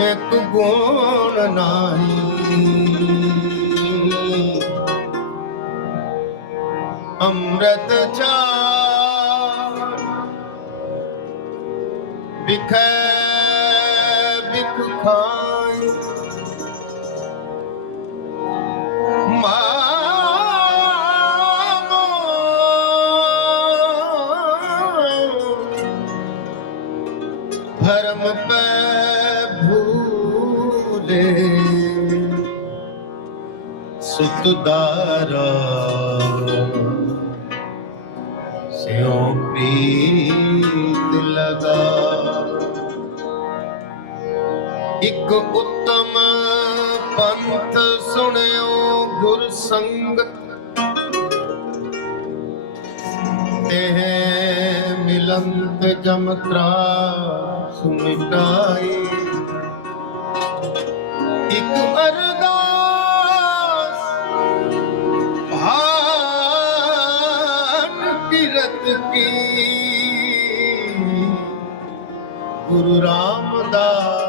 ਇੱਕ ਗੁਣ ਨਾਹੀ। ਅੰਮ੍ਰਿਤ ਚਾਰ ਵਿਖੇ ਵਿਖ ਖਾਈ। ਮਾ ਭਰਮ ਉਦਾਰਾ ਸੁਣਿਓ ਗੁਰ ਸੰਗਤ। ਮਿਲੰਤ ਜਮਤਰਾ ਸੁਮਿਟਾਈ ਇੱਕ ਅਰਦਾ ਗੁਰੂ ਰਾਮਦਾਸ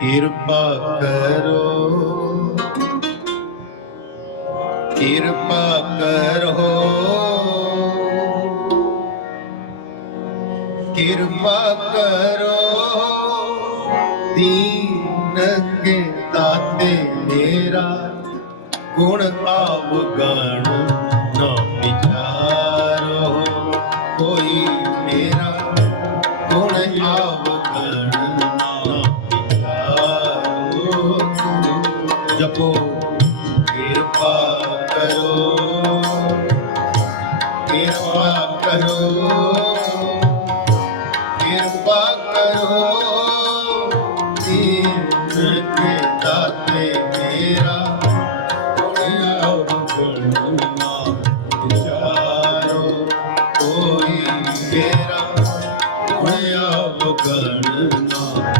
ਕਿਰਪਾ ਕਰੋ। ਕਿਰਪਾ ਕਰੋ। ਕਿਰਪਾ ਕਰੋ। ਗੁਣ ਆਵ ਗਣ ਨਾ ਵਿਚਾਰੋ। ਕੋਈ ਮੇਰਾ ਗੁਣ ਆਵ ਗਣ ਨਾ ਵਿਚਾਰੋ। ਜਪੋ 本人啊。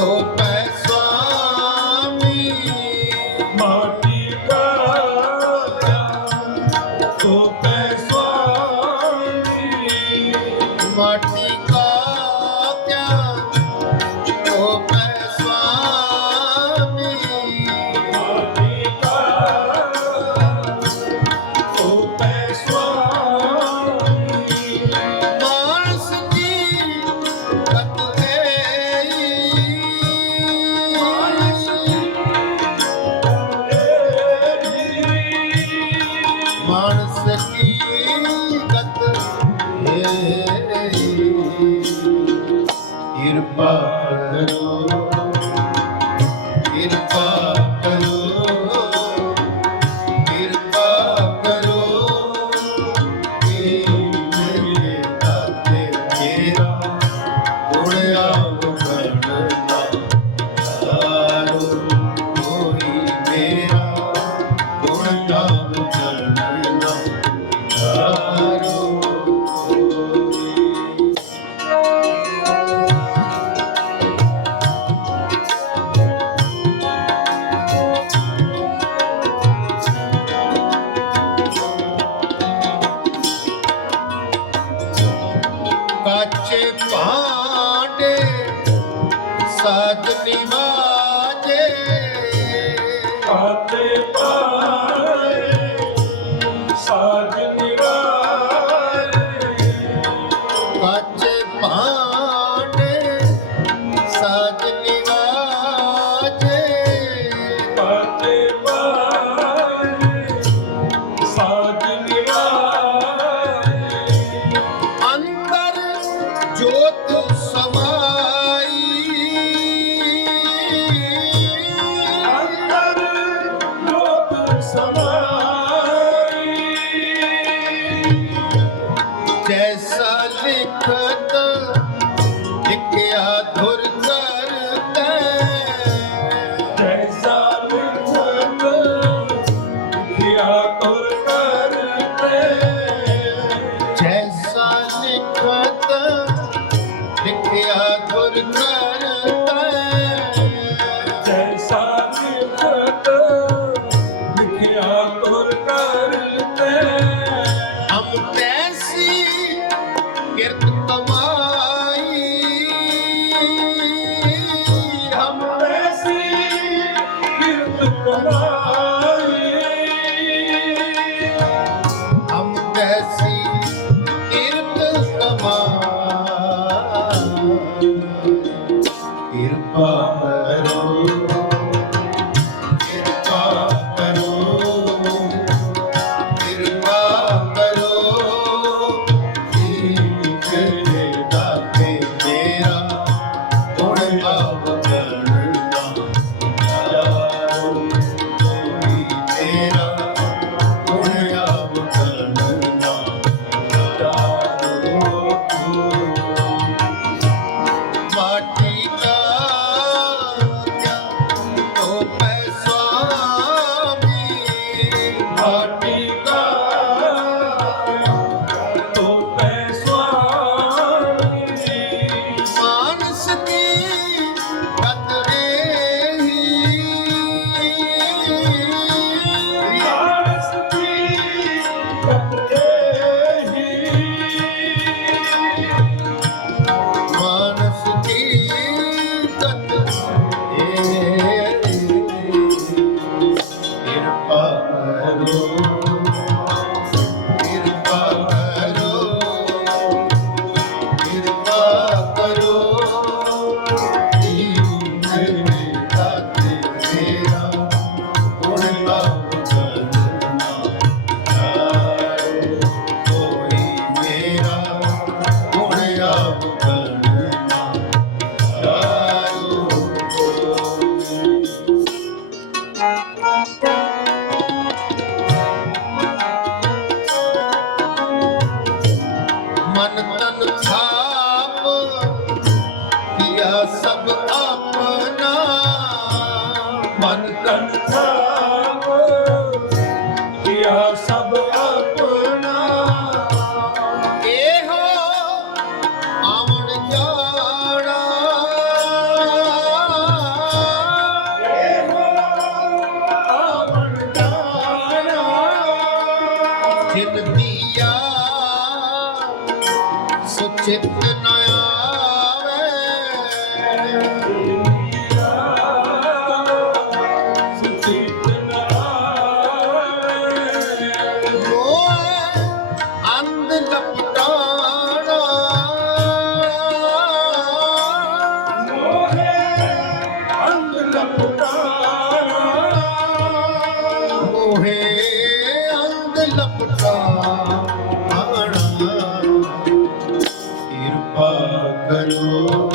Oh. यह सब आप ਕਰੋ